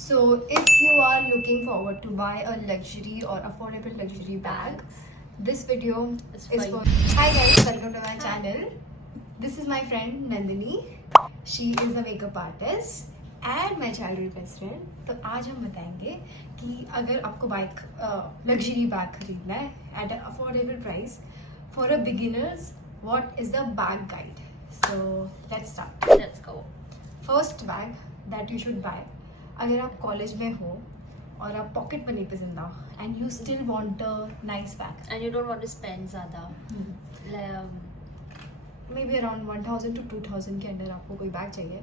So if you are looking forward to buy a luxury or affordable luxury bag, this video It's is for for you. Hi guys, welcome to my channel. This is my friend Nandini. She is a makeup artist and my childhood best friend. तो आज हम बताएंगे कि अगर आपको bike luxury bag खरीदना है at an affordable price for a beginners, what is the bag guide? So let's start. Let's go. First bag that you should buy अगर आप कॉलेज में हो और आप पॉकेट मनी पे जिंदा and you still want a nice bag And you don't want to spend ज़्यादा. May be around 1000 to 2000 के अंदर आपको कोई बैग चाहिए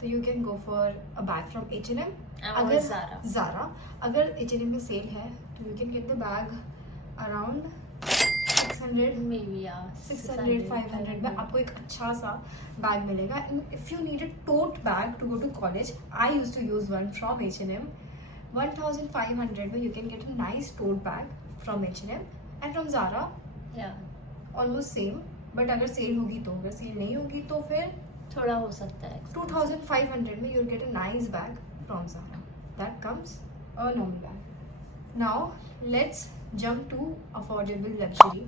तो you can go for a bag from H&M. और Zara. ज़ारा अगर H&M में सेल है तो you can get the bag around 600 Maybe yeah. 600 500 में आपको एक अच्छा सा बैग मिलेगा. If you need a tote bag to go to college, I use to use one from H&M. 1500 में you can get a nice tote bag from H&M and from Zara Yeah. Almost same. But अगर sale होगी तो, अगर cell नहीं होगी तो फिर थोड़ा हो सकता है. 2500 में you'll get a nice bag from Zara. That comes a normal bag. Now let's jump to affordable luxury.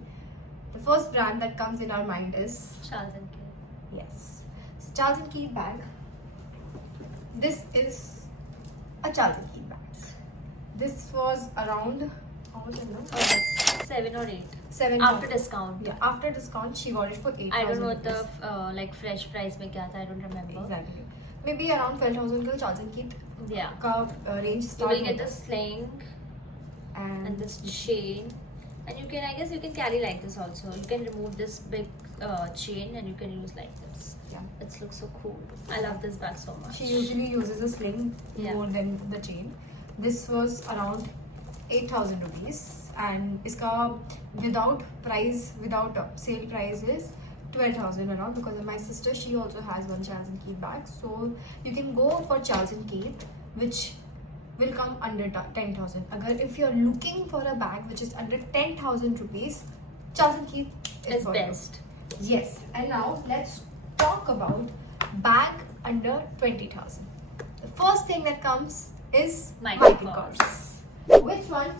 The first brand that comes in our mind is Charles and Keith. yes, so Charles and Keith bag. This is a Charles and Keith bag. This was around how much now? Oh, yes. 7 or 8. 7 After discount. Yeah, after discount she got it for 8,000. I don't know what the rupees. like fresh price में क्या था. I don't remember. Exactly. Maybe around 12,000 का Charles and Keith Yeah. का range You start will get होता the sling है. and this chain, and you can, I guess you can carry like this also. You can remove this big chain and you can use like this. Yeah. It looks so cool. I love this bag so much. She usually uses a sling Yeah. more than the chain. This was around 8,000 rupees and iska without sale price is 12,000 around, because of my sister, she also has one Charles and Keith bag. So you can go for Charles and Keith, which will come under 10,000. Agar if you're looking for a bag which is under 10,000 rupees, Charles and Keith is It's for you. best. Yes, and now let's talk about bag under 20,000. The first thing that comes is Michael Kors. Which one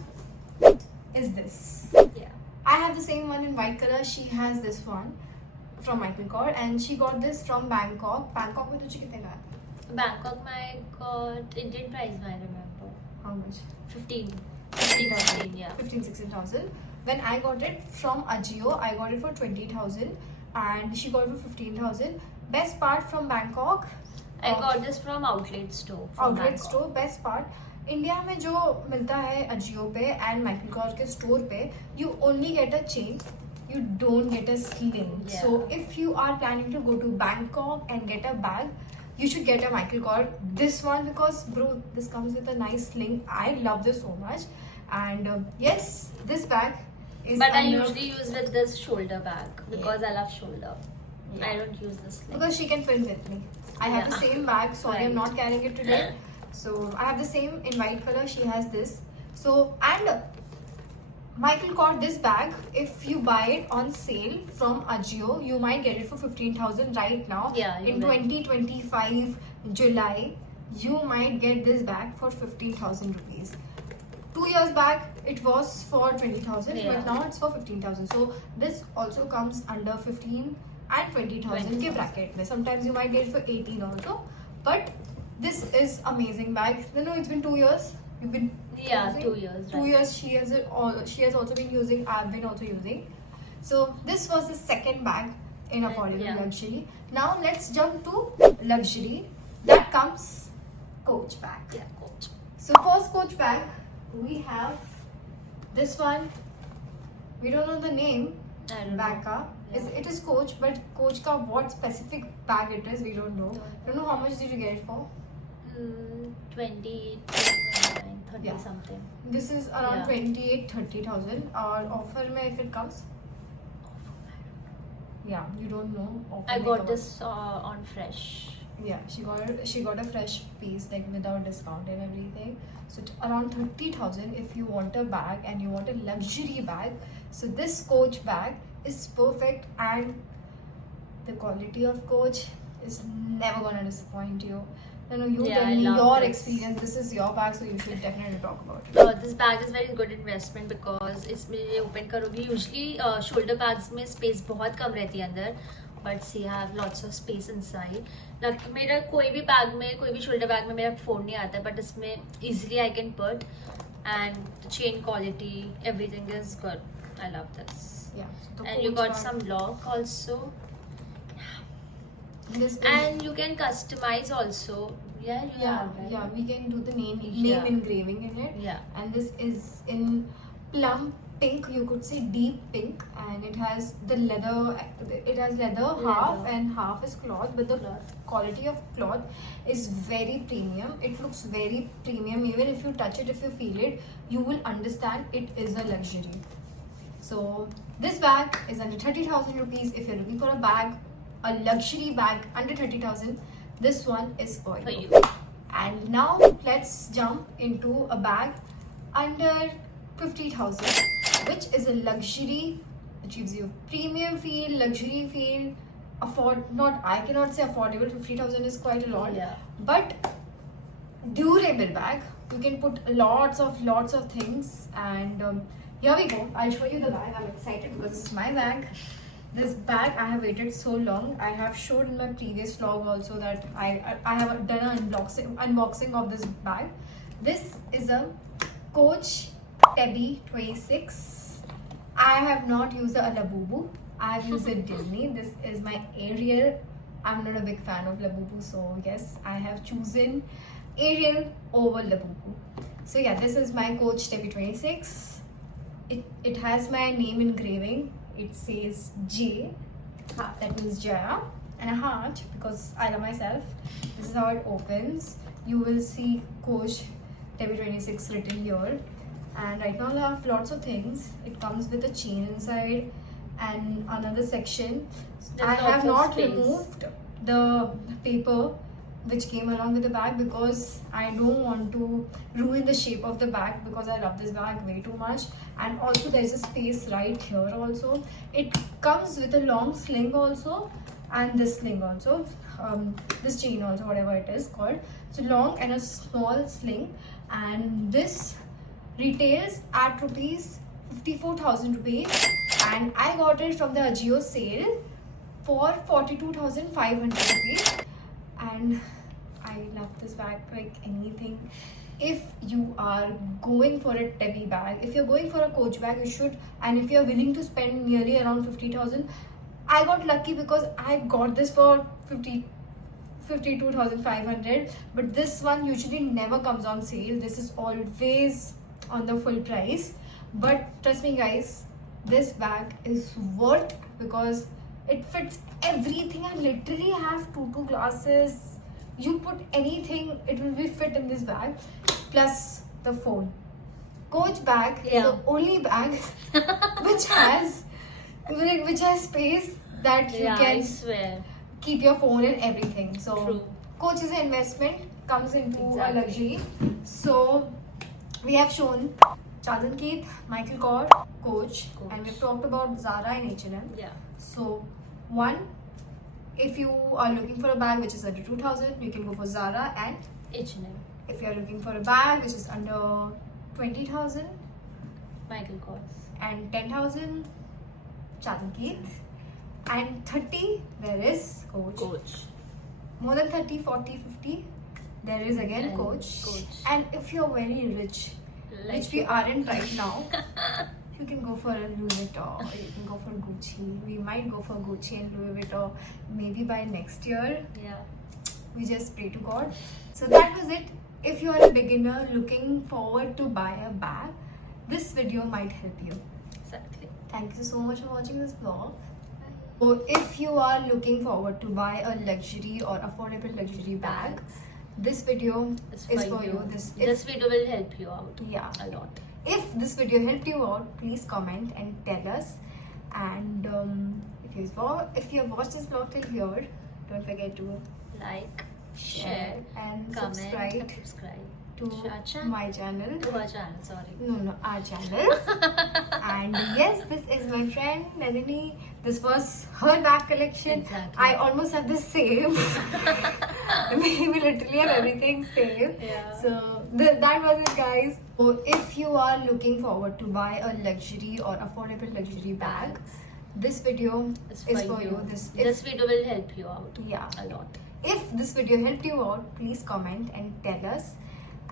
is this? Yeah. I have the same one in white color. She has this one from Michael Kors and she got this from Bangkok. Bangkok में तुझे कितने का आया? Bangkok में I got Indian price में I remember. How much? 15. 15, yeah. 16,000. When I got it from Ajio, I got it for 20,000 and she got it for 15,000. Best part from Bangkok. I got this from outlet store. From outlet Bangkok. Store. Best part, India में जो मिलता है अजियो पे and Michael core के store पे, you only get a chain, you don't get a sling. Yeah. So if you are planning to go to Bangkok and get a bag, you should get a Michael Kors this one, because bro, this comes with a nice sling. I love this so much. And yes, this bag is But I under- usually use with this shoulder bag because I love shoulder. Yeah. I don't use this sling. because she can film with me. I have the Yeah. same bag. Sorry, I'm Right. not carrying it today. So I have the same in white color. She has this. So and Michael Kors this bag, if you buy it on sale from Ajio, you might get it for 15,000 right now. Yeah, you In will. 2025 July, you might get this bag for 15,000 rupees. 2 years back, it was for 20,000, Yeah. but now it's for 15,000. So this also comes under 15 and 20,000 के bracket में. Sometimes you might get it for 18 also. But this is amazing bag. No, it's been 2 years. You've been Yeah, using? 2 years. 2 right. years she has also been using. I've been also using. So this was the second bag in affordable Yeah. luxury. Now let's jump to luxury. That comes Coach bag. Yeah, coach. So first Coach bag, we have this one. We don't know the name. I don't Bag know. ka. Yeah. It is Coach, but Coach ka what specific bag it is, we don't know. Don't know how much did you get it for. 20, 29, 30 Yeah. something. This is around Yeah. 28-30,000. और offer में if it comes. Yeah, you don't know. Offer I में got कब this on fresh. Yeah, she got a fresh piece like without discount and everything. So around 30,000 if you want a bag and you want a luxury bag. So this Coach bag is perfect, and the quality of Coach is never gonna disappoint you. No, you Yeah, tell I me love your this. experience. This is your bag, so you should definitely talk about it. This bag is very good investment because इसमें ये open करोगी usually shoulder bags में space बहुत कम रहती है अंदर, but see I have lots of space inside. मेरा कोई भी bag में कोई भी shoulder bag में मेरा phone नहीं आता, but इसमें easily I can put, and the chain quality everything is good. I love this. Yeah. So And you Coach got bag. some lock also, This is, and you can customize also. Yeah, you yeah, have, right? yeah. We can do the name Yeah. engraving in it. Yeah. And this is in plum pink, you could say deep pink, and it has the leather. It has leather half Leather. and half is cloth, but the Cloth. quality of cloth is very premium. It looks very premium. Even if you touch it, if you feel it, you will understand it is a luxury. So this bag is under 30,000 rupees. If you're looking for a bag, a luxury bag under 30,000, this one is for For you. you. And now let's jump into a bag under 50,000, which is a luxury, which gives you premium feel, luxury feel, I cannot say affordable, 50,000 is quite a lot, Yeah. but durable bag. You can put lots of things, and here we go. I'll show you the bag. I'm excited because this is my bag. This bag I have waited so long. I have showed in my previous vlog also that I have done an unboxing of this bag. This is a Coach Tebby 26. I have not used the Labubu. I have used a Disney. This is my Ariel. I'm not a big fan of Labubu, so yes, I have chosen Ariel over Labubu. So yeah, this is my Coach Tebby 26. It has my name engraving. It says J, that means Jaya, and a heart because I love myself. This is how it opens. You will see Coach Tebby 26 written here. And right now I have lots of things. It comes with a chain inside and another section. There's I have lots of not space. removed the paper which came along with the bag because I don't want to ruin the shape of the bag because I love this bag way too much. And also there's a space right here also. It comes with a long sling also, and this sling also, this chain also, whatever it is called. So long and a small sling, and this retails at rupees 54,000 rupees, and I got it from the Ajio sale for 42,500 rupees. And I love this bag like anything. If you are going for a Tebby bag, if you're going for a Coach bag, you should. And if you're willing to spend nearly around 50,000, I got lucky because I got this for 52,500. But this one usually never comes on sale. This is always on the full price. But trust me guys, this bag is worth because it fits everything. I literally have tutu glasses. You put anything, it will be fit in this bag. Plus the phone. Coach bag is Yeah. the only bag which has space that you Yeah, I can swear. keep your phone and everything. So True. Coach is an investment, comes into a Exactly. luxury. So we have shown Charles & Keith, Michael Kors, Coach, and we've talked about Zara and H&M. Yeah. So one, if you are looking for a bag which is under 2,000, you can go for Zara. And H&M. if you are looking for a bag which is under 20,000 Michael Kors. and 10,000, Charles & Keith, and 30, there is Coach. Coach. More than 30, 40, 50, there is again And Coach. Coach. And if you're very rich, Like which we you. aren't right now, you can go for a Louis Vuitton, or you can go for Gucci. We might go for Gucci and Louis Vuitton maybe by next year. Yeah. We just pray to God. So that was it. If you are a beginner looking forward to buy a bag, this video might help you. Exactly. Thank you so much for watching this vlog. So if you are looking forward to buy a luxury or affordable luxury bag, this video It's is for you. This video will help you out Yeah. a lot. If this video helped you out, please comment and tell us. And if you have watched this vlog till here, don't forget to Like, share, and comment, subscribe and subscribe to our channel. my channel. To our channel, sorry. No, our channel. And yes, this is my friend Nandini. This was her bag collection. Exactly. I almost have the same. we literally have everything saved. Yeah. So that was it, guys. So if you are looking forward to buy a luxury or affordable luxury bag, this video It's is for you. This video will help you out Yeah. a lot. If this video helped you out, please comment and tell us.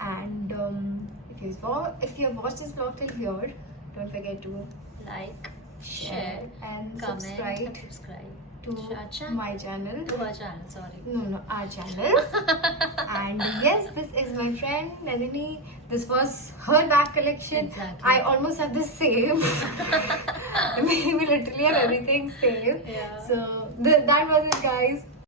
And if you have watched this vlog till here, don't forget to Like, share, and comment, subscribe and subscribe to our channel. my channel. To our channel, sorry. No, our channel. And yes, this is my friend Nandini. This was her bag collection. Exactly. I almost have the same. We literally have everything saved. Yeah. So that was it, guys.